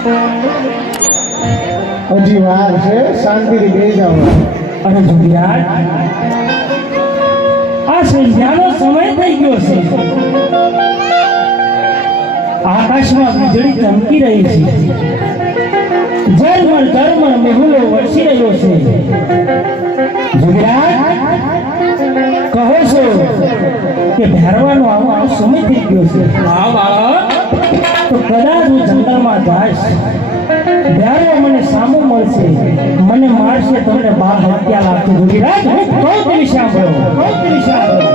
હજી વાર છે, શાંતિથી બેસી જાઓ. અને જોગીરાજ આ સંધ્યાનો સમય થઈ ગયો છે. આકાશમાં વીજળી ચમકી રહી છે. ઝરમર ઝરમર મેહુલો વરસી રહ્યો છે. જોગીરાજ કહો છો કે ભેરવાનો આવવાનો સમય થઈ ગયો છે. હા બાળક, તો કદાચ હું જંગલમાં જઈશ, ભેરવો મને સામો મળશે, મને મારશે, તમને બાર હત્યા લાગશે. જોગીરાજ હું કહું તેવી સાંભળો, કહું તેવી સાંભળો.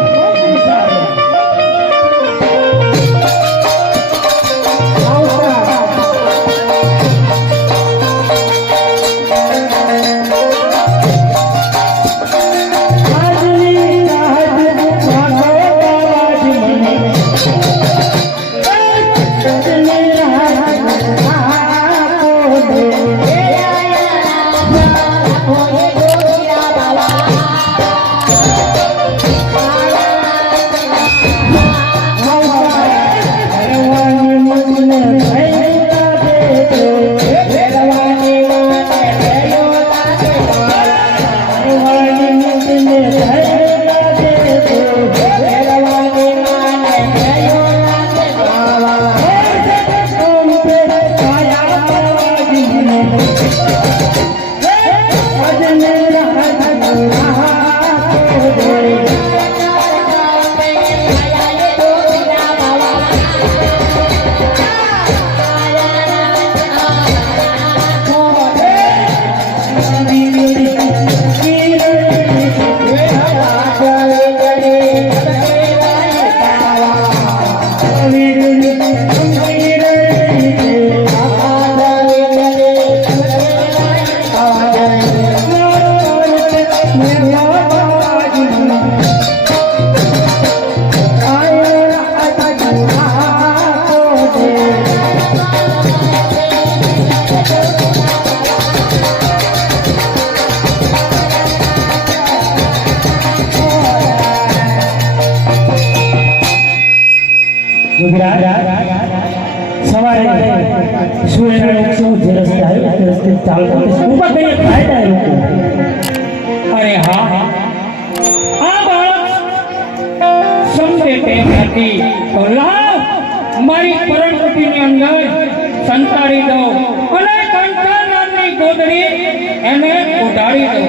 સવારે સૂર્યના શું જે રસ્તે આવ્યો તે રસ્તે ચાલતો ઊભા કરીને ફાયદા એ લોકો. અરે હા, આ બાળક સમજે તેમ નથી તો લાવ મારી પરણકુટીની અંદર સંતાડી દો અને કંકાળની ગોદડી એને ઉડાડી દો.